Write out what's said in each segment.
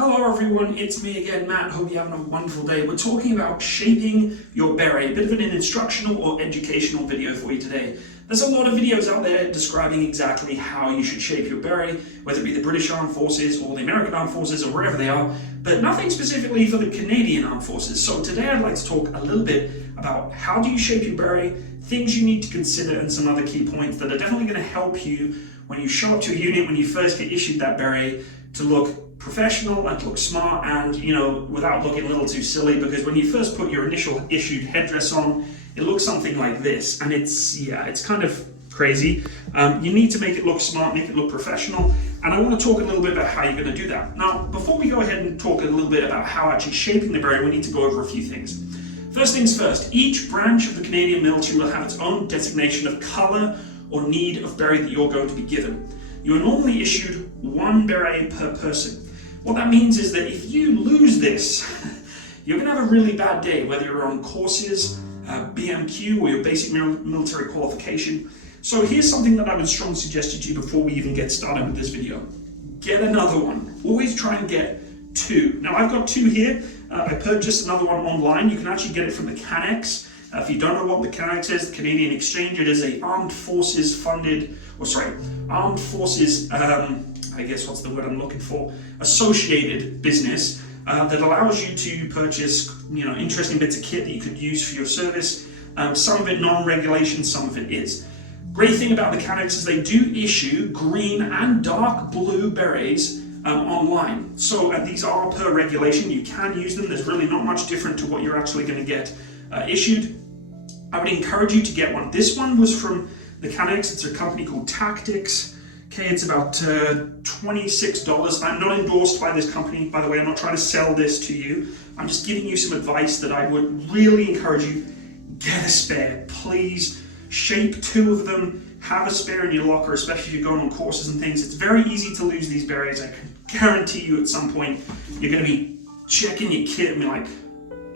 Hello everyone, it's me again, Matt. Hope you're having a wonderful day. We're talking about shaping your beret, a bit of an instructional or educational video for you today. There's a lot of videos out there describing exactly how you should shape your beret, whether it be the British Armed Forces or the American Armed Forces or wherever they are, but nothing specifically for the Canadian Armed Forces. So today I'd like to talk a little bit about how do you shape your beret, things you need to consider, and some other key points that are definitely going to help you when you show up to a unit, when you first get issued that beret, to look professional and look smart and, without looking a little too silly, because when you first put your initial issued headdress on, it looks something like this, and it's kind of crazy. You need to make it look smart, make it look professional, and I want to talk a little bit about how you're going to do that. Now, before we go ahead and talk a little bit about how actually shaping the beret, we need to go over a few things. First things first, each branch of the Canadian military will have its own designation of colour or need of beret that you're going to be given. You are normally issued one beret per person. What that means is that if you lose this, you're going to have a really bad day, whether you're on courses, BMQ, or your basic military qualification. So here's something that I would strongly suggest to you before we even get started with this video. Get another one. Always try and get two. Now I've got two here. I purchased another one online. You can actually get it from the Canex. If you don't know what the Canex is, the Canadian Exchange, it is a armed forces I guess what's the word I'm looking for, associated business that allows you to purchase, interesting bits of kit that you could use for your service. Some of it non-regulation, some of it is. Great thing about the Canex is they do issue green and dark blue berets online. So these are per regulation, you can use them. There's really not much different to what you're actually going to get issued. I would encourage you to get one. This one was from the Canex. It's a company called Tactics. Okay, it's about $26. I'm not endorsed by this company, by the way. I'm not trying to sell this to you. I'm just giving you some advice that I would really encourage you. Get a spare, please. Shape two of them. Have a spare in your locker, especially if you're going on courses and things. It's very easy to lose these berets. I can guarantee you at some point you're going to be checking your kit and be like,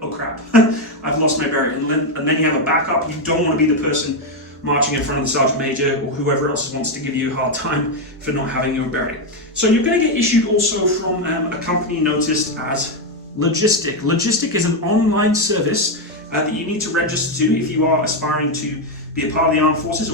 oh crap, I've lost my beret. And then you have a backup. You don't want to be the person marching in front of the Sergeant Major or whoever else wants to give you a hard time for not having your beret. So you're going to get issued also from a company noticed as Logistic. Logistic is an online service that you need to register to if you are aspiring to be a part of the armed forces,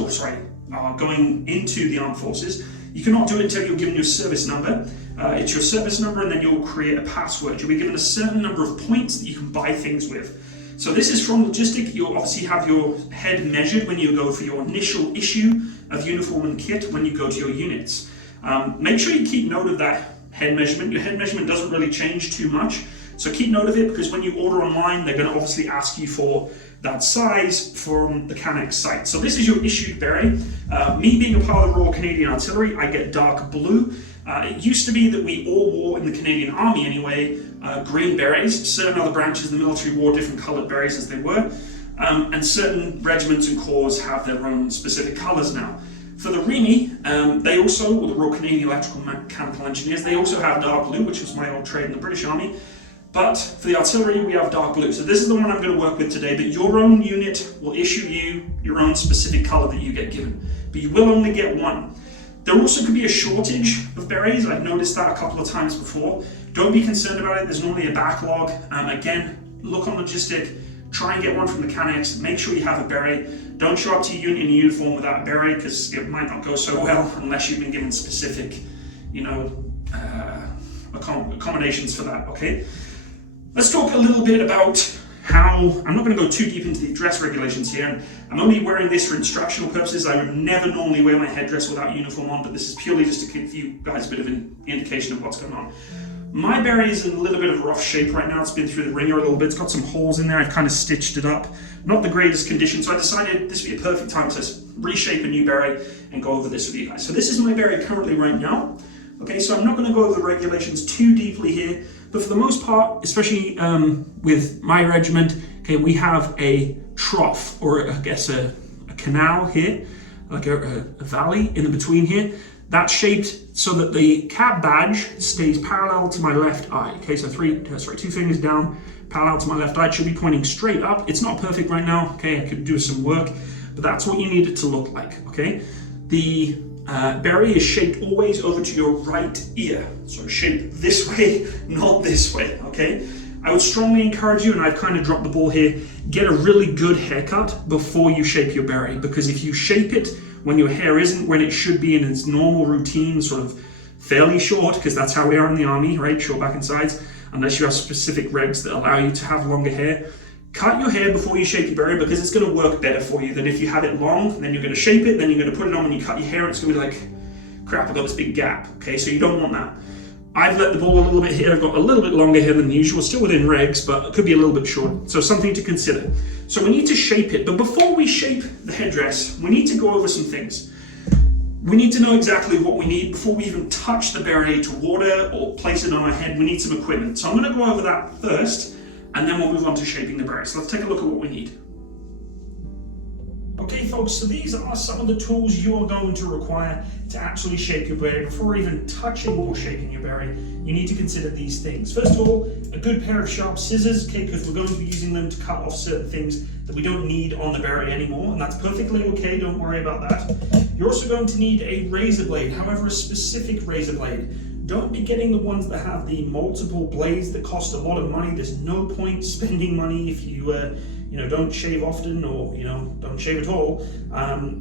going into the armed forces. You cannot do it until you're given your service number. It's your service number, and then you'll create a password. You'll be given a certain number of points that you can buy things with. So this is from Logistic. You'll obviously have your head measured when you go for your initial issue of uniform and kit when you go to your units. Make sure you keep note of that head measurement. Your head measurement doesn't really change too much, so keep note of it, because when you order online, they're going to obviously ask you for that size from the Canex site. So this is your issued beret. Me being a part of the Royal Canadian Artillery, I get dark blue. It used to be that we all wore, in the Canadian Army anyway, green berets. Certain other branches of the military wore different coloured berets as they were. And certain regiments and corps have their own specific colours now. For the REME, they also, or the Royal Canadian Electrical Mechanical Engineers, they also have dark blue, which was my old trade in the British Army. But for the artillery, we have dark blue. So this is the one I'm going to work with today, but your own unit will issue you your own specific colour that you get given. But you will only get one. There also could be a shortage of berets. I've noticed that a couple of times before. Don't be concerned about it. There's normally a backlog. Again, look on Logistic. Try and get one from the Canex. Make sure you have a beret. Don't show up to your unit in uniform without a beret, because it might not go so well unless you've been given specific, accommodations for that, okay? Let's talk a little bit about how, I'm not going to go too deep into the dress regulations here. I'm only wearing this for instructional purposes. I would never normally wear my headdress without uniform on, but this is purely just to give you guys a bit of an indication of what's going on. My beret is in a little bit of rough shape right now. It's been through the ringer a little bit. It's got some holes in there. I've kind of stitched it up. Not the greatest condition, so I decided this would be a perfect time to reshape a new beret and go over this with you guys. So this is my beret currently right now. Okay, so I'm not going to go over the regulations too deeply here, but for the most part, especially with my regiment, okay, we have a trough, or I guess a canal here, like a valley in the between here. That's shaped so that the cap badge stays parallel to my left eye. Okay, so two fingers down, parallel to my left eye. It should be pointing straight up. It's not perfect right now. Okay, I could do some work, but that's what you need it to look like. Okay, the beret is shaped always over to your right ear. So shaped this way, not this way, okay? I would strongly encourage you, and I've kind of dropped the ball here, get a really good haircut before you shape your beret, because if you shape it when your hair isn't when it should be in its normal routine, sort of fairly short, because that's how we are in the army, right? Short back and sides, unless you have specific regs that allow you to have longer hair. Cut your hair before you shape your beret, because it's going to work better for you than if you have it long, then you're going to shape it, then you're going to put it on when you cut your hair, it's going to be like, crap, I've got this big gap, okay? So you don't want that. I've let the ball a little bit here. I've got a little bit longer hair than usual, still within regs, but it could be a little bit short. So something to consider. So we need to shape it, but before we shape the headdress, we need to go over some things. We need to know exactly what we need before we even touch the beret to water or place it on our head. We need some equipment. So I'm going to go over that first, and then we'll move on to shaping the beret. So let's take a look at what we need. Okay folks, so these are some of the tools you are going to require to actually shape your beret. Before even touching or shaping your beret, you need to consider these things. First of all, a good pair of sharp scissors, okay, because we're going to be using them to cut off certain things that we don't need on the beret anymore, and that's perfectly okay, don't worry about that. You're also going to need a razor blade, however a specific razor blade. Don't be getting the ones that have the multiple blades that cost a lot of money. There's no point spending money if you don't shave often, or don't shave at all,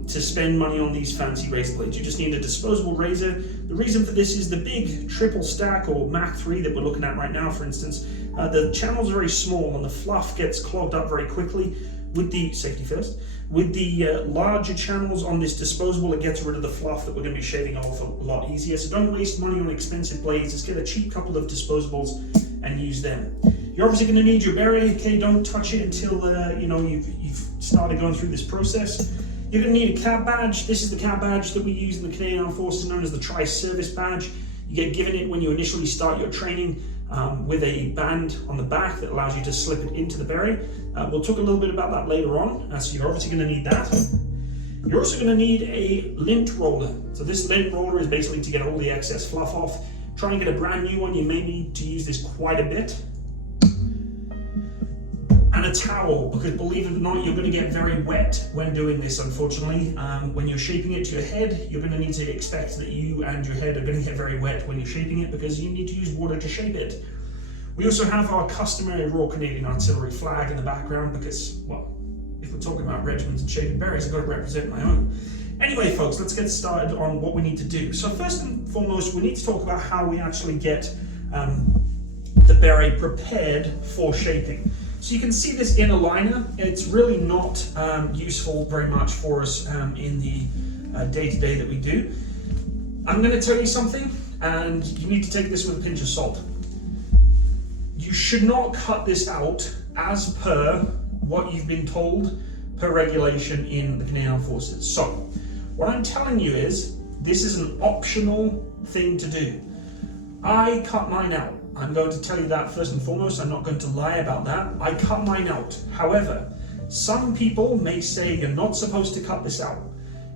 to spend money on these fancy razor blades. You just need a disposable razor. The reason for this is the big triple stack or Mach 3 that we're looking at right now, for instance. The channels are very small and the fluff gets clogged up very quickly. With the safety first, with the larger channels on this disposable, it gets rid of the fluff that we're going to be shaving off a lot easier. So don't waste money on expensive blades. Just get a cheap couple of disposables and use them. You're obviously going to need your beret. Okay, don't touch it until you've started going through this process. You're going to need a cab badge. This is the cab badge that we use in the Canadian Armed Forces, known as the Tri-Service badge. You get given it when you initially start your training, with a band on the back that allows you to slip it into the beret. We'll talk a little bit about that later on, so you're obviously going to need that. You're also going to need a lint roller. So this lint roller is basically to get all the excess fluff off. Try and get a brand new one. You may need to use this quite a bit. And a towel, because believe it or not, you're going to get very wet when doing this, unfortunately. When you're shaping it to your head, you're going to need to expect that you and your head are going to get very wet when you're shaping it, because you need to use water to shape it. We also have our customary Royal Canadian Artillery flag in the background, because, well, if we're talking about regiments and shaping berets, I've got to represent my own. Anyway, folks, let's get started on what we need to do. So first and foremost, we need to talk about how we actually get the beret prepared for shaping. So you can see this inner liner. It's really not useful very much for us in the day-to-day that we do. I'm going to tell you something, and you need to take this with a pinch of salt. You should not cut this out as per what you've been told per regulation in the Canadian Armed Forces. So what I'm telling you is this is an optional thing to do. I cut mine out. I'm going to tell you that first and foremost. I'm not going to lie about that. I cut mine out. However, some people may say you're not supposed to cut this out.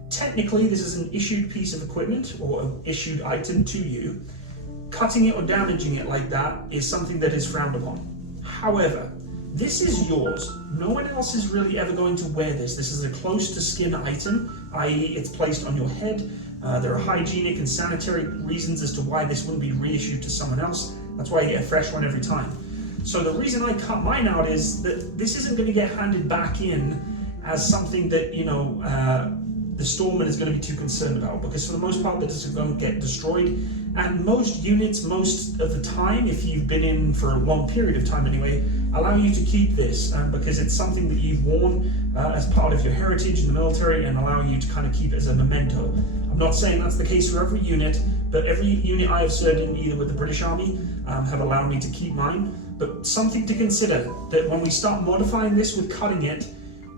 Technically, this is an issued piece of equipment or an issued item to you. Cutting it or damaging it like that is something that is frowned upon. However, this is yours. No one else is really ever going to wear this. This is a close to skin item, i.e. it's placed on your head. There are hygienic and sanitary reasons as to why this wouldn't be reissued to someone else. That's why you get a fresh one every time. So the reason I cut mine out is that this isn't going to get handed back in as something that, the storeman is going to be too concerned about, because for the most part, this is going to get destroyed. And most units, most of the time, if you've been in for a long period of time anyway, allow you to keep this because it's something that you've worn as part of your heritage in the military, and allow you to kind of keep it as a memento. I'm not saying that's the case for every unit, but every unit I have served in, either with the British Army, have allowed me to keep mine. But something to consider, that when we start modifying this with cutting it,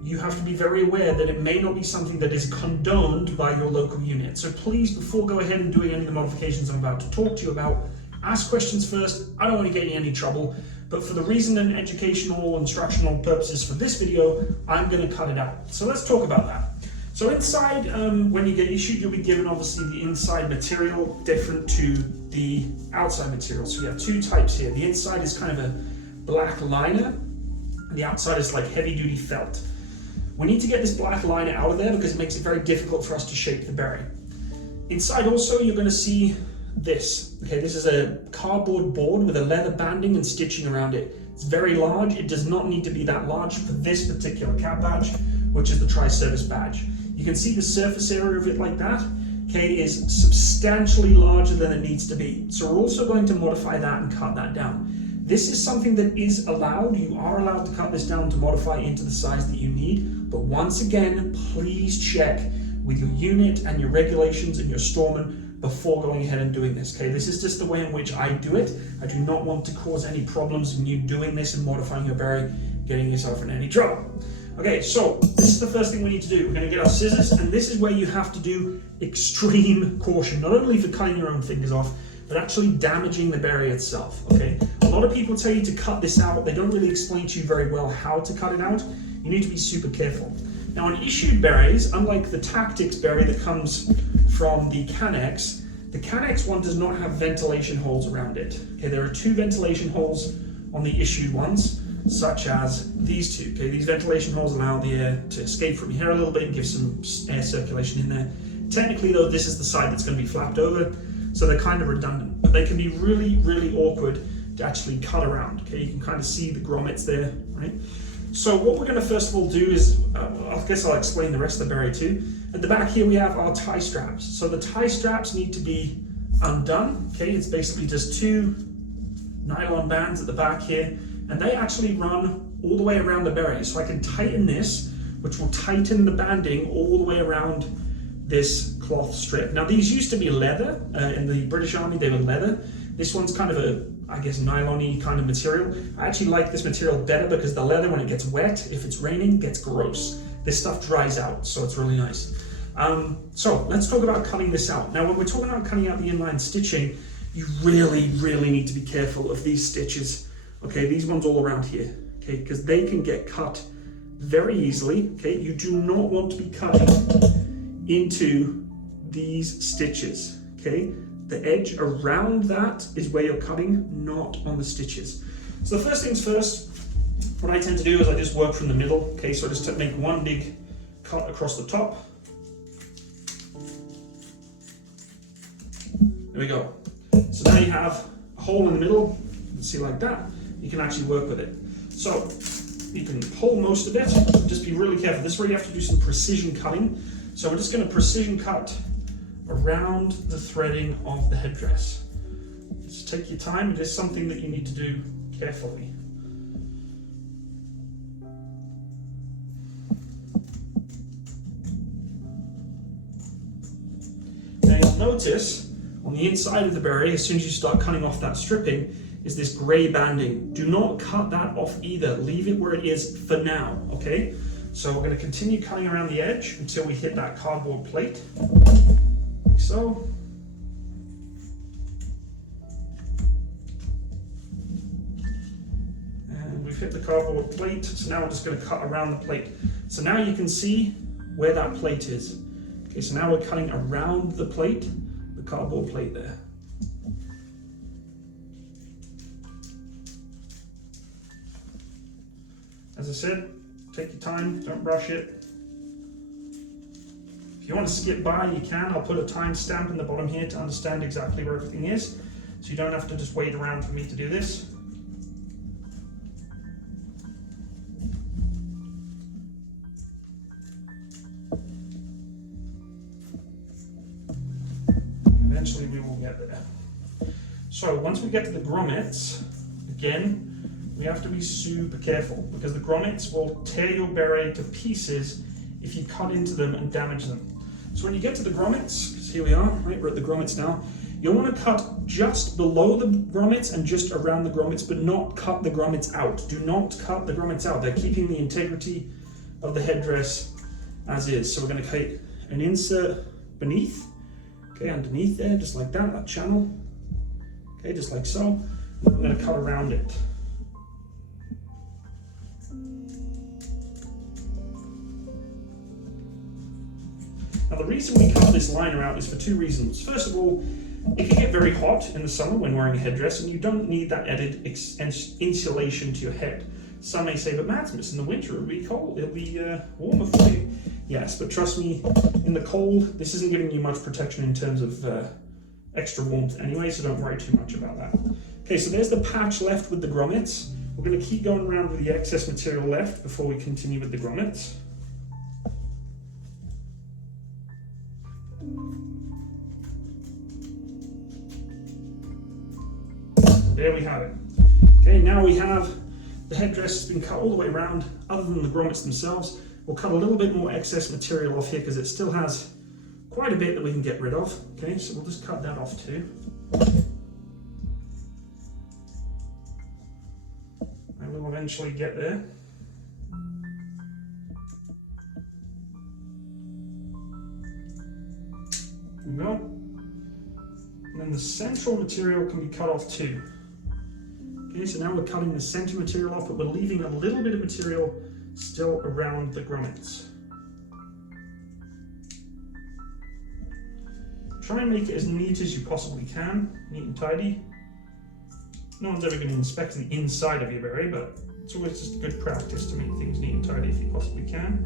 you have to be very aware that it may not be something that is condoned by your local unit. So please, before go ahead and doing any of the modifications I'm about to talk to you about, ask questions first. I don't want to get you in any trouble, but for the reason and educational, instructional purposes for this video, I'm going to cut it out. So let's talk about that. So inside, when you get issued, you'll be given obviously the inside material different to the outside material. So we have two types here. The inside is kind of a black liner, and the outside is like heavy duty felt. We need to get this black liner out of there because it makes it very difficult for us to shape the beret. Inside also you're going to see this. Okay, this is a cardboard board with a leather banding and stitching around it. It's very large. It does not need to be that large for this particular cat badge, which is the tri-service badge. You can see the surface area of it like that, okay, is substantially larger than it needs to be. So we're also going to modify that and cut that down. This is something that is allowed. You are allowed to cut this down to modify into the size that you need. But once again, please check with your unit and your regulations and your storeman before going ahead and doing this, okay? This is just the way in which I do it. I do not want to cause any problems in you doing this and modifying your beret, getting yourself in any trouble. Okay, so this is the first thing we need to do. We're going to get our scissors, and this is where you have to do extreme caution, not only for cutting your own fingers off, but actually damaging the beret itself, okay? A lot of people tell you to cut this out. They don't really explain to you very well how to cut it out. You need to be super careful. Now, on issued berets, unlike the Tactics beret that comes from the Canex, the Canex one does not have ventilation holes around it. Okay, there are 2 ventilation holes on the issued ones, such as these 2. Okay, these ventilation holes allow the air to escape from your hair a little bit and give some air circulation in there. Technically, though, this is the side that's going to be flapped over, so they're kind of redundant, but they can be really, really awkward to actually cut around. Okay, you can kind of see the grommets there, right? So what we're going to first of all do is, I guess I'll explain the rest of the beret too. At the back here we have our tie straps. So the tie straps need to be undone. Okay, it's basically just 2 nylon bands at the back here, and they actually run all the way around the beret. So I can tighten this, which will tighten the banding all the way around this cloth strip. Now these used to be leather. In the British Army they were leather. This one's kind of a, I guess, nylon-y kind of material. I actually like this material better because the leather, when it gets wet, if it's raining, gets gross. This stuff dries out, so it's really nice. So let's talk about cutting this out. Now, when we're talking about cutting out the inline stitching, you really, really need to be careful of these stitches. Okay, these ones all around here, okay, because they can get cut very easily. Okay, you do not want to be cutting into these stitches. Okay. The edge around that is where you're cutting, not on the stitches. So the first things first, what I tend to do is I just work from the middle. Okay, so I just make one big cut across the top. There we go. So now you have a hole in the middle, see like that. You can actually work with it. So you can pull most of it, just be really careful. This is where you have to do some precision cutting. So we're just going to precision cut around the threading of the headdress. Just take your time. It is something that you need to do carefully. Now you'll notice on the inside of the beret, as soon as you start cutting off that stripping, is this grey banding. Do not cut that off either. Leave it where it is for now, okay? So we're going to continue cutting around the edge until we hit that cardboard plate. Like so. And we've hit the cardboard plate, so now we're just going to cut around the plate. So now you can see where that plate is. Okay, so now we're cutting around the plate, the cardboard plate there. As I said, take your time, don't rush it. If you want to skip by, you can. I'll put a timestamp in the bottom here to understand exactly where everything is, so you don't have to just wait around for me to do this. Eventually we will get there. So once we get to the grommets, again, we have to be super careful because the grommets will tear your beret to pieces if you cut into them and damage them. So when you get to the grommets, because here we are, right, we're at the grommets now, you'll want to cut just below the grommets and just around the grommets, but not cut the grommets out. Do not cut the grommets out. They're keeping the integrity of the headdress as is. So we're going to create an insert beneath, okay, underneath there, just like that, that channel, okay, just like so. And we're going to cut around it. Now the reason we cut this liner out is for 2 reasons. First of all, it can get very hot in the summer when wearing a headdress and you don't need that added insulation to your head. Some may say, but Maximus, in the winter it'll be cold, it'll be warmer for you. Yes, but trust me, in the cold, this isn't giving you much protection in terms of extra warmth anyway, so don't worry too much about that. Okay, so there's the patch left with the grommets. We're going to keep going around with the excess material left before we continue with the grommets. There we have it. Okay, now we have the headdress has been cut all the way around, other than the grommets themselves. We'll cut a little bit more excess material off here because it still has quite a bit that we can get rid of. Okay, so we'll just cut that off too. And we'll eventually get there. There we go. And then the central material can be cut off too. Okay, so now we're cutting the center material off, but we're leaving a little bit of material still around the grommets. Try and make it as neat as you possibly can, neat and tidy. No one's ever going to inspect the inside of your beret, but it's always just a good practice to make things neat and tidy if you possibly can.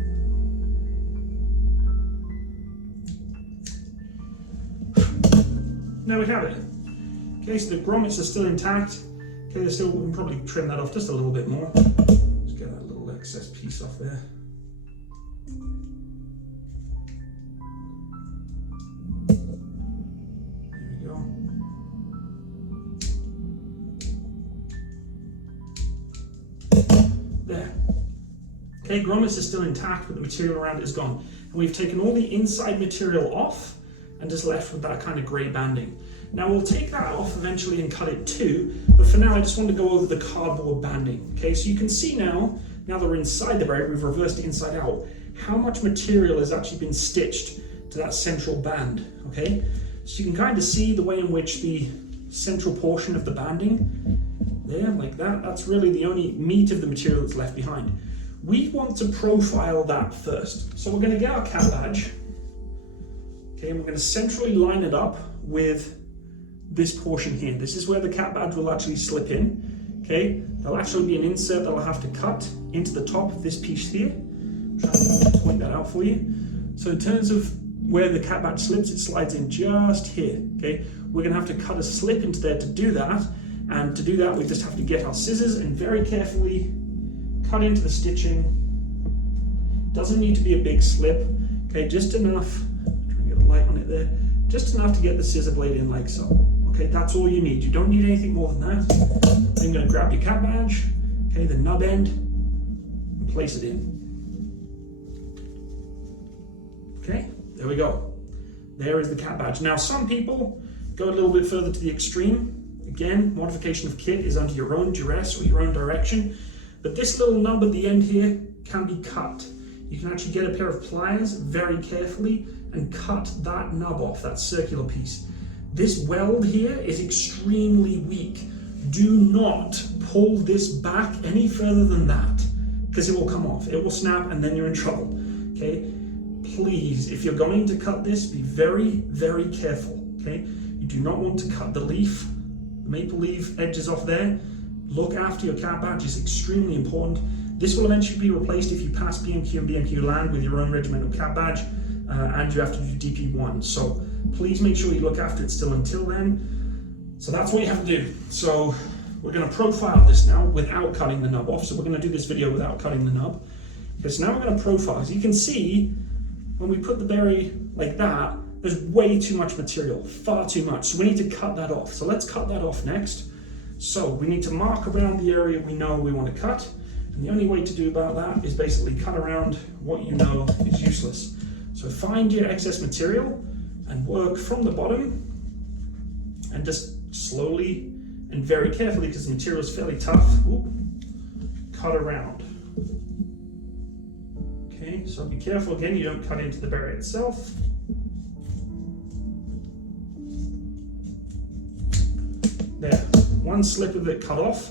Now we have it. Okay, so the grommets are still intact. Okay, we can probably trim that off just a little bit more. Just get that little excess piece off there. There we go. There. Okay, grommets are still intact, but the material around it is gone. And we've taken all the inside material off and just left with that kind of grey banding. Now we'll take that off eventually and cut it too, but for now I just want to go over the cardboard banding. Okay, so you can see now that we're inside the beret, we've reversed it inside out, how much material has actually been stitched to that central band, okay? So you can kind of see the way in which the central portion of the banding, there, like that, that's really the only meat of the material that's left behind. We want to profile that first. So we're going to get our cap badge, okay, and we're going to centrally line it up with this portion here. This is where the cap badge will actually slip in. Okay, there'll actually be an insert that I'll have to cut into the top of this piece here. I'm trying to point that out for you. So in terms of where the cap badge slips, it slides in just here. Okay, we're going to have to cut a slip into there to do that. And to do that, we just have to get our scissors and very carefully cut into the stitching. Doesn't need to be a big slip. Okay, just enough. Try and get the light on it there. Just enough to get the scissor blade in like so. Okay, that's all you need. You don't need anything more than that. Then you're going to grab your cap badge, okay, the nub end, and place it in. Okay, there we go. There is the cap badge. Now, some people go a little bit further to the extreme. Again, modification of kit is under your own duress or your own direction. But this little nub at the end here can be cut. You can actually get a pair of pliers very carefully and cut that nub off, that circular piece. This weld here is extremely weak. Do not pull this back any further than that, because it will come off. It will snap and then you're in trouble, okay? Please, if you're going to cut this, be very, very careful, okay? You do not want to cut the leaf, the maple leaf edges off there. Look after your cap badge, is extremely important. This will eventually be replaced if you pass BMQ and BMQ land with your own regimental cap badge, and you have to do DP1. So please make sure you look after it still until then. So that's what you have to do. So we're going to profile this now without cutting the nub off. So we're going to do this video without cutting the nub. Okay, so now we're going to profile. As you can see, when we put the beret like that, there's way too much material, far too much. So we need to cut that off. So let's cut that off next. So we need to mark around the area we know we want to cut. And the only way to do about that is basically cut around what you know is useless. So find your excess material and work from the bottom and just slowly and very carefully, because the material is fairly tough, cut around. Okay, so be careful again, you don't cut into the beret itself. There, one slip of it cut off.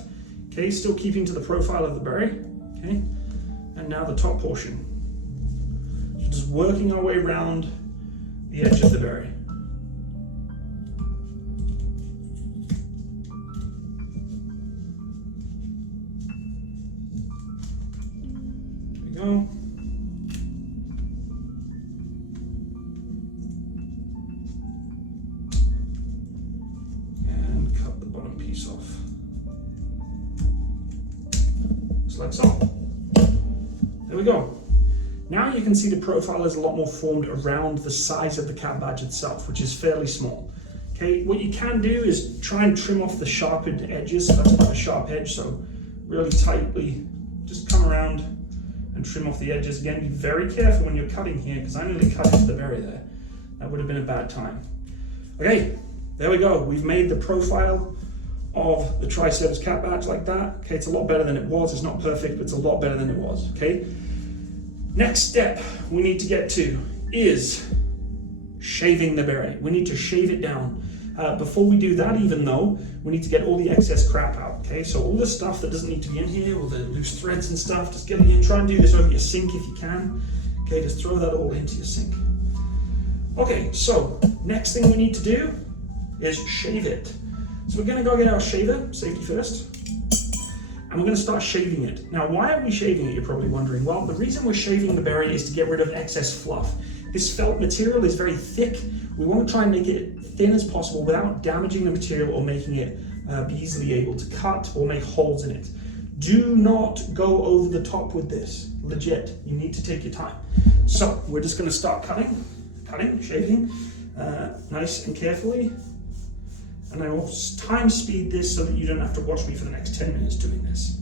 Okay, still keeping to the profile of the beret. Okay, and now the top portion. So just working our way around the edge of the beret. go. And cut the bottom piece off. Just like so. There we go. Now you can see the profile is a lot more formed around the size of the cap badge itself, which is fairly small. Okay, what you can do is try and trim off the sharpened edges. So that's quite a sharp edge, so really tightly just come around and trim off the edges. Again, be very careful when you're cutting here, because I nearly cut into the berry there. That would have been a bad time. Okay, there we go. We've made the profile of the tri-service cap badge like that. Okay, it's a lot better than it was. It's not perfect, but it's a lot better than it was. Okay. Next step we need to get to is shaving the beret. We need to shave it down. Before we do that, even though, we need to get all the excess crap out, okay? So all the stuff that doesn't need to be in here, all the loose threads and stuff, just get it in. Try and do this over your sink if you can. Okay, just throw that all into your sink. Okay, so next thing we need to do is shave it. So we're gonna go get our shaver, safety first, and we're gonna start shaving it. Now, why are we shaving it, you're probably wondering? Well, the reason we're shaving the beret is to get rid of excess fluff. This felt material is very thick. We want to try and make it thin as possible without damaging the material or making it be easily able to cut or make holes in it. Do not go over the top with this. Legit, you need to take your time. So we're just going to start cutting, shaving, nice and carefully. And I will time speed this so that you don't have to watch me for the next 10 minutes doing this.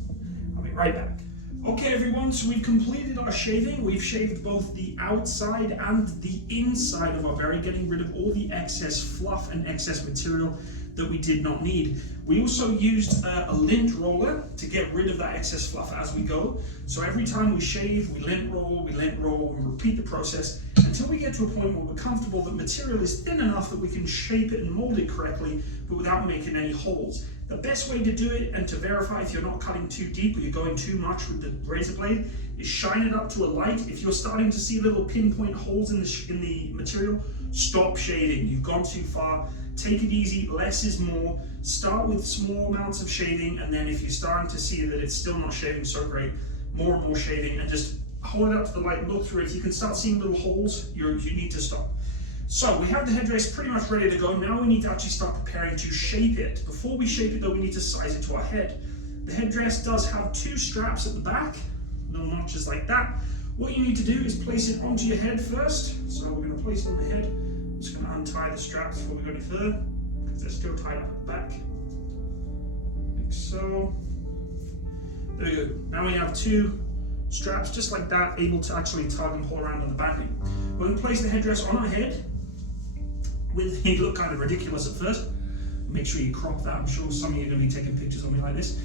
I'll be right back. Okay everyone, so we've completed our shaving. We've shaved both the outside and the inside of our beret, getting rid of all the excess fluff and excess material that we did not need. We also used a lint roller to get rid of that excess fluff as we go. So every time we shave, we lint roll, and repeat the process until we get to a point where we're comfortable that material is thin enough that we can shape it and mold it correctly, but without making any holes. The best way to do it, and to verify if you're not cutting too deep or you're going too much with the razor blade, is shine it up to a light. If you're starting to see little pinpoint holes in the material, stop shaving. You've gone too far. Take it easy, less is more. Start with small amounts of shaving, and then if you're starting to see that it's still not shaving so great, more and more shaving, and just hold it up to the light, look through it. If you can start seeing little holes, you need to stop. So we have the headdress pretty much ready to go. Now we need to actually start preparing to shape it. Before we shape it though, we need to size it to our head. The headdress does have 2 straps at the back, little notches like that. What you need to do is place it onto your head first. So we're going to place it on the head. I'm just going to untie the straps before we go any further, because they're still tied up at the back. Like so. There we go. Now we have 2 straps just like that, able to actually tug and pull around on the banding. We're going to place the headdress on our head. It look kind of ridiculous at first. Make sure you crop that. I'm sure some of you are going to be taking pictures of me like this.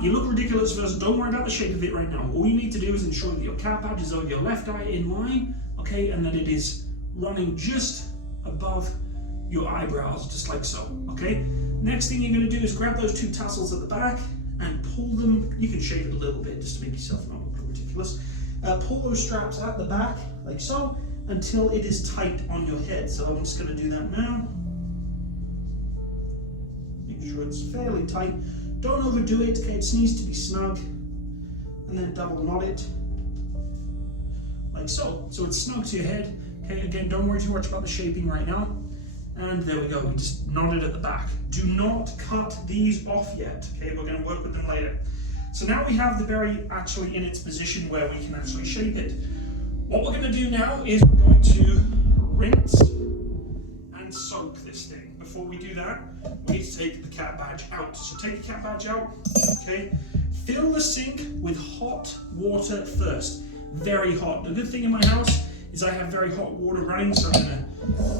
You look ridiculous first. Don't worry about the shape of it right now. All you need to do is ensure that your cap badge is over your left eye in line, okay, and that it is running just above your eyebrows, just like so, okay? Next thing you're going to do is grab those 2 tassels at the back and pull them. You can shave it a little bit just to make yourself not look ridiculous. Pull those straps at the back, like so, until it is tight on your head. So I'm just going to do that now. Make sure it's fairly tight. Don't overdo it, okay? It just needs to be snug. And then double knot it, like so. So it's snug to your head. Okay, again, don't worry too much about the shaping right now. And there we go, we just knot it at the back. Do not cut these off yet, okay? We're going to work with them later. So now we have the beret actually in its position where we can actually shape it. What we're going to do now is we're going to rinse and soak this thing. Before we do that, we need to take the cap badge out. So take the cap badge out, okay? Fill the sink with hot water first, very hot. The good thing in my house is I have very hot water running, so I'm gonna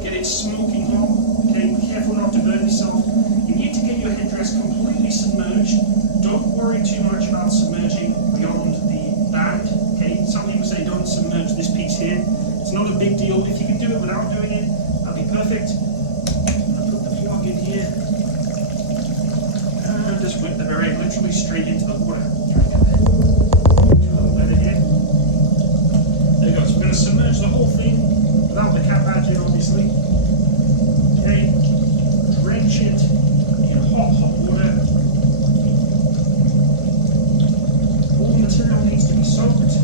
get it smoking hot. Okay, be careful not to burn yourself. You need to get your headdress completely submerged. Don't worry too much about submerging beyond the band. Okay, some people say don't submerge this piece here. It's not a big deal. If you can do it without doing it, that'll be perfect. I'll put the plug in here. And just whip the beret literally straight into the water. So we're going to submerge the whole thing without the cap badge in, obviously. Okay, drench it in hot water. All the material needs to be soaked.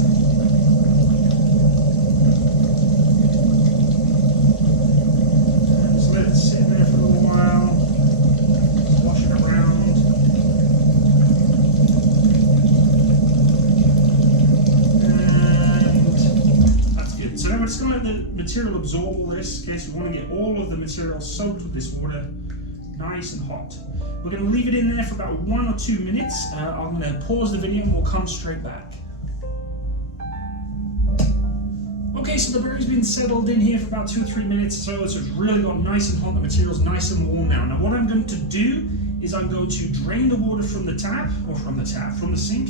material absorb all this. Okay, so we want to get all of the material soaked with this water, nice and hot. We're going to leave it in there for about 1 or 2 minutes. I'm going to pause the video and we'll come straight back. Okay, so the berry's been settled in here for about 2 or 3 minutes or so it's really got nice and hot, the material's nice and warm now. Now what I'm going to do is I'm going to drain the water from the tap, from the sink,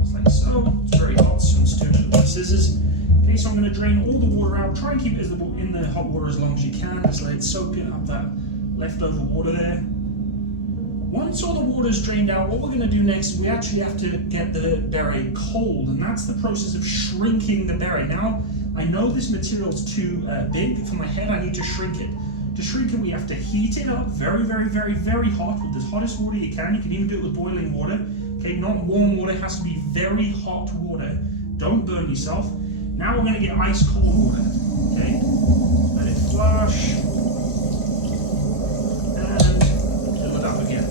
just like so. It's very hot, so I'm just doing it with my scissors. Okay, so I'm going to drain all the water out, try and keep it in the hot water as long as you can, just let it soak it up that leftover water there. Once all the water is drained out, what we're going to do next is we actually have to get the berry cold, and that's the process of shrinking the berry. Now, I know this material's too big for my head, I need to shrink it. To shrink it, we have to heat it up very, very, very, very hot with the hottest water you can. You can even do it with boiling water. Okay, not warm water, it has to be very hot water. Don't burn yourself. Now we're going to get ice cold water. Okay, let it flush. And fill it up again.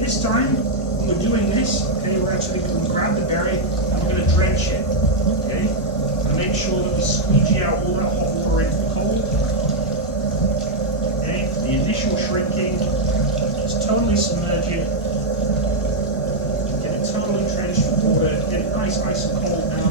This time, when we're doing this, okay, we're actually going to grab the berry and we're going to drench it. Okay, to make sure that we squeegee out all that hot water into the cold. Okay, the initial shrinking, just totally submerge it. Get it totally drenched with water. Get it nice and cold now.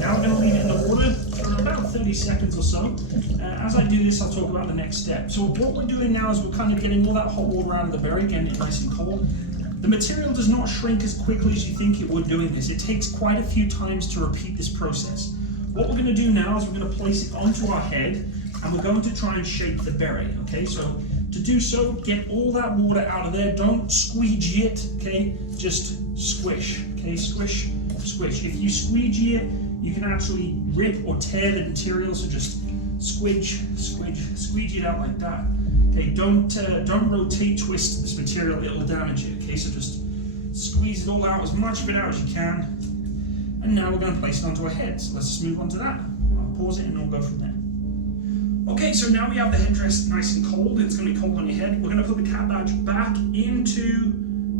Now we're going to leave it in the water for about 30 seconds or so. As I do this, I'll talk about the next step. So what we're doing now is we're kind of getting all that hot water out of the berry, getting it nice and cold. The material does not shrink as quickly as you think it would doing this. It takes quite a few times to repeat this process. What we're going to do now is we're going to place it onto our head and we're going to try and shape the berry. Okay, so to do so, get all that water out of there. Don't squeegee it, okay? Just squish, okay? Squish, squish. If you squeegee it, you can actually rip or tear the material, so just squeegee it out like that. Okay, don't rotate, twist this material, it'll damage it. Okay, so just squeeze it all out, as much of it out as you can. And now we're going to place it onto our head. So let's just move on to that. I'll pause it and we'll go from there. Okay, so now we have the headdress nice and cold. It's going to be cold on your head. We're going to put the cap badge back into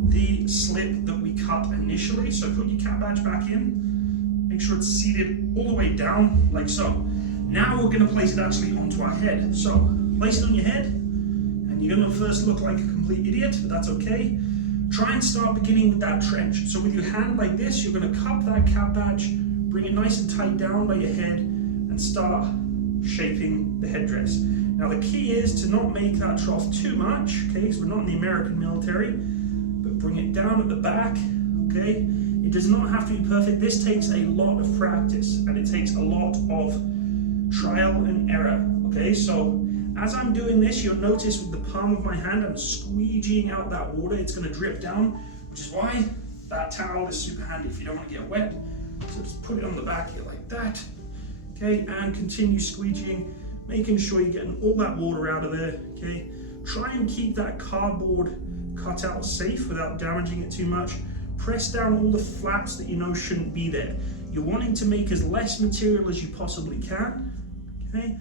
the slit that we cut initially. So put your cap badge back in. Make sure it's seated all the way down, like so. Now we're going to place it actually onto our head. So place it on your head, and you're going to first look like a complete idiot, but that's okay. Try and start beginning with that trench. So with your hand like this, you're going to cup that cap badge, bring it nice and tight down by your head, and start shaping the headdress. Now the key is to not make that trough too much, okay, because we're not in the American military, but bring it down at the back, okay? It does not have to be perfect. This takes a lot of practice, and it takes a lot of trial and error, okay? So as I'm doing this, you'll notice with the palm of my hand, I'm squeegeeing out that water. It's going to drip down, which is why that towel is super handy if you don't want to get wet. So just put it on the back here like that, okay? And continue squeegeeing, making sure you're getting all that water out of there, okay? Try and keep that cardboard cutout safe without damaging it too much. Press down all the flats that you know shouldn't be there. You're wanting to make as less material as you possibly can, okay?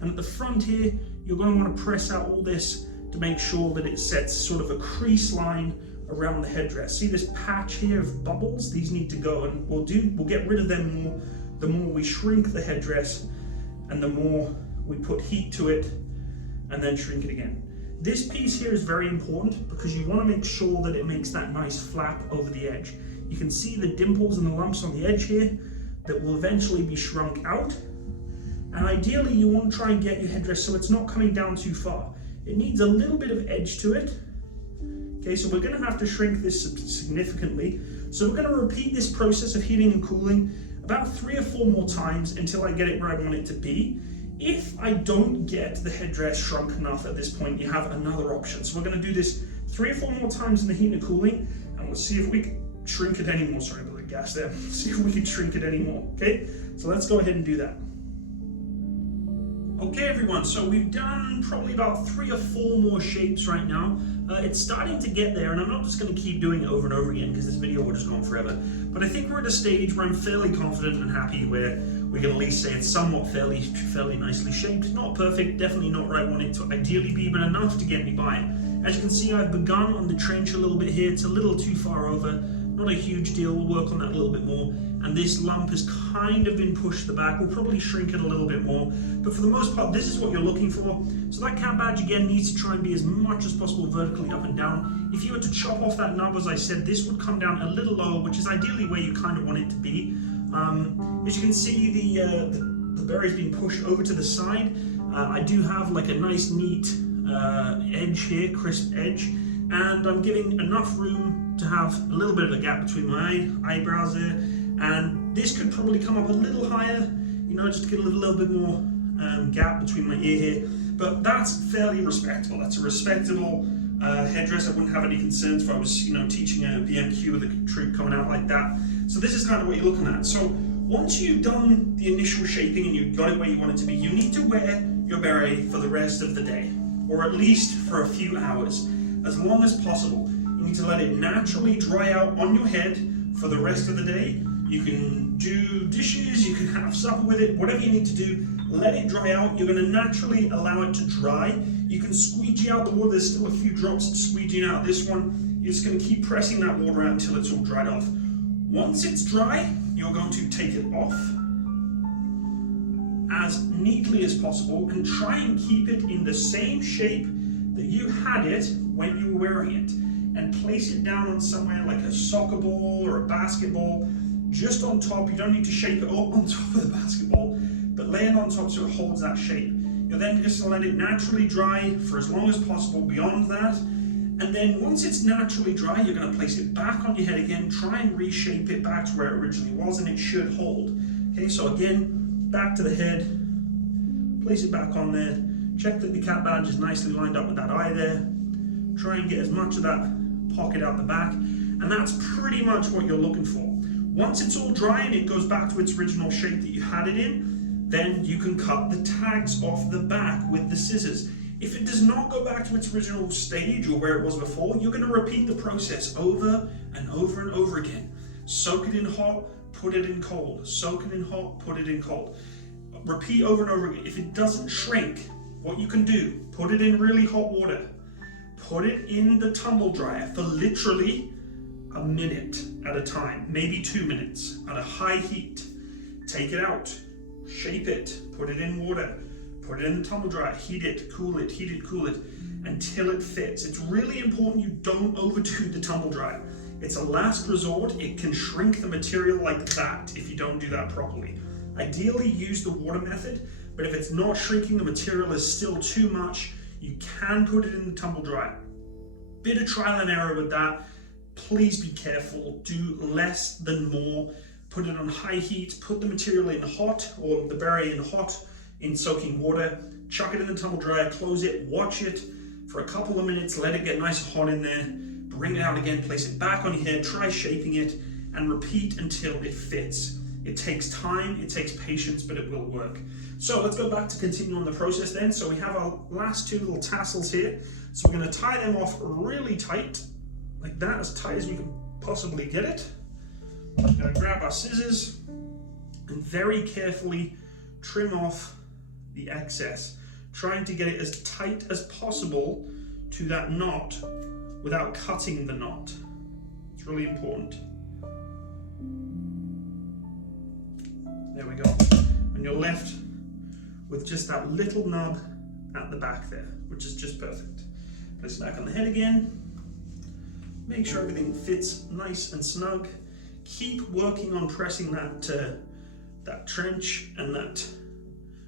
And at the front here, you're going to want to press out all this to make sure that it sets sort of a crease line around the headdress. See this patch here of bubbles? These need to go, and we'll get rid of them more the more we shrink the headdress and the more we put heat to it and then shrink it again. This piece here is very important because you want to make sure that it makes that nice flap over the edge. You can see the dimples and the lumps on the edge here that will eventually be shrunk out. And ideally you want to try and get your headdress so it's not coming down too far. It needs a little bit of edge to it. Okay, so we're going to have to shrink this significantly. So we're going to repeat this process of heating and cooling about 3 or 4 more times until I get it where I want it to be. If I don't get the headdress shrunk enough at this point, you have another option. So we're going to do this 3 or 4 more times in the heat and cooling, and we'll see if we can shrink it anymore. Sorry about the gas there. See if we can shrink it anymore. Okay, so let's go ahead and do that. Okay everyone, so we've done probably about 3 or 4 more shapes right now. It's starting to get there, and I'm not just going to keep doing it over and over again because this video would just go on forever. But I think we're at a stage where I'm fairly confident and happy where we can at least say it's somewhat fairly nicely shaped. Not perfect, definitely not where I want it to ideally be, but enough to get me by. As you can see, I've begun on the trench a little bit here. It's a little too far over, not a huge deal. We'll work on that a little bit more. And this lump has kind of been pushed to the back. We'll probably shrink it a little bit more, but for the most part, this is what you're looking for. So that cap badge again needs to try and be as much as possible vertically up and down. If you were to chop off that nub, as I said, this would come down a little lower, which is ideally where you kind of want it to be. As you can see, the beret's being pushed over to the side. I do have like a nice neat edge here, crisp edge, and I'm giving enough room to have a little bit of a gap between my eyebrows there, and this could probably come up a little higher, you know, just to get a little bit more gap between my ear here, but that's fairly respectable. That's a respectable headdress. I wouldn't have any concerns if I was, you know, teaching a BMQ with a troop coming out like that. So this is kind of what you're looking at. So once you've done the initial shaping and you've got it where you want it to be, you need to wear your beret for the rest of the day, or at least for a few hours, as long as possible. You need to let it naturally dry out on your head for the rest of the day. You can do dishes, you can have supper with it, whatever you need to do, let it dry out. You're going to naturally allow it to dry. You can squeegee out the water. There's still a few drops squeegeeing out this one. You're just going to keep pressing that water out until it's all dried off. Once it's dry, you're going to take it off as neatly as possible and try and keep it in the same shape that you had it when you were wearing it, and place it down on somewhere like a soccer ball or a basketball, just on top. You don't need to shape it up on top of the basketball, but lay it on top so it holds that shape. You're then just going to let it naturally dry for as long as possible beyond that, and then once it's naturally dry, you're going to place it back on your head again, try and reshape it back to where it originally was, and it should hold. Okay, so again, back to the head, place it back on there, check that the cap badge is nicely lined up with that eye there, try and get as much of that pocket out the back, and that's pretty much what you're looking for. Once it's all dry and it goes back to its original shape that you had it in, then you can cut the tags off the back with the scissors. If it does not go back to its original stage or where it was before, you're going to repeat the process over and over and over again. Soak it in hot, put it in cold. Soak it in hot, put it in cold. Repeat over and over again. If it doesn't shrink, what you can do, put it in really hot water. Put it in the tumble dryer for literally a minute at a time, maybe 2 minutes at a high heat. Take it out, shape it, put it in water, put it in the tumble dryer, heat it, cool it, heat it, cool it, until it fits. It's really important you don't overdo the tumble dryer. It's a last resort. It can shrink the material like that if you don't do that properly. Ideally, use the water method, but if it's not shrinking, the material is still too much, you can put it in the tumble dryer. Bit of trial and error with that. Please be careful. Do less than more. Put it on high heat, put the material in hot, or the beret in hot, in soaking water, chuck it in the tumble dryer, close it, watch it for a couple of minutes, let it get nice and hot in there, bring it out again, place it back on your head, try shaping it, and repeat until it fits. It takes time, it takes patience, but it will work. So let's go back to continue on the process then. So we have our last two little tassels here. So we're going to tie them off really tight, like that, as tight as we can possibly get it. We're going to grab our scissors and very carefully trim off the excess, trying to get it as tight as possible to that knot without cutting the knot. It's really important. There we go. And you're left with just that little nub at the back there, which is just perfect. Place it back on the head again. Make sure everything fits nice and snug. Keep working on pressing that trench and that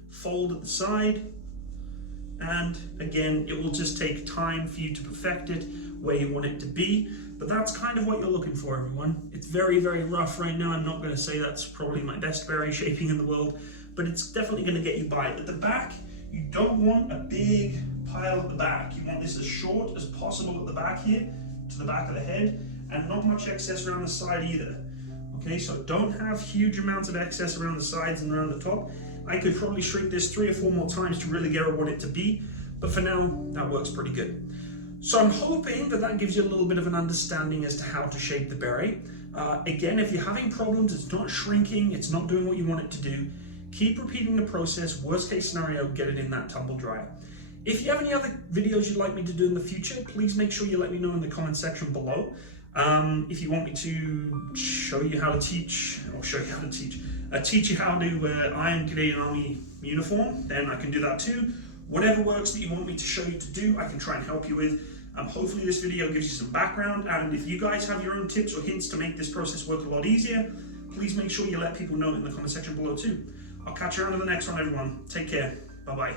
fold at the side. And again, it will just take time for you to perfect it where you want it to be. But that's kind of what you're looking for, everyone. It's very, very rough right now. I'm not going to say that's probably my best beret shaping in the world, but it's definitely going to get you by. At the back, you don't want a big pile at the back. You want this as short as possible at the back here, to the back of the head, and not much excess around the side either. Okay, so don't have huge amounts of excess around the sides and around the top. I could probably shrink this 3 or 4 more times to really get where I want it to be, but for now, that works pretty good. So I'm hoping that that gives you a little bit of an understanding as to how to shape the beret. Again, if you're having problems, it's not shrinking, it's not doing what you want it to do, keep repeating the process. Worst case scenario, get it in that tumble dryer. If you have any other videos you'd like me to do in the future, please make sure you let me know in the comment section below. If you want me to show you how to teach, teach you how to iron Canadian Army uniform, then I can do that too. Whatever works that you want me to show you to do, I can try and help you with. Hopefully this video gives you some background, and if you guys have your own tips or hints to make this process work a lot easier, please make sure you let people know in the comment section below too. I'll catch you around in the next one, everyone. Take care. Bye-bye.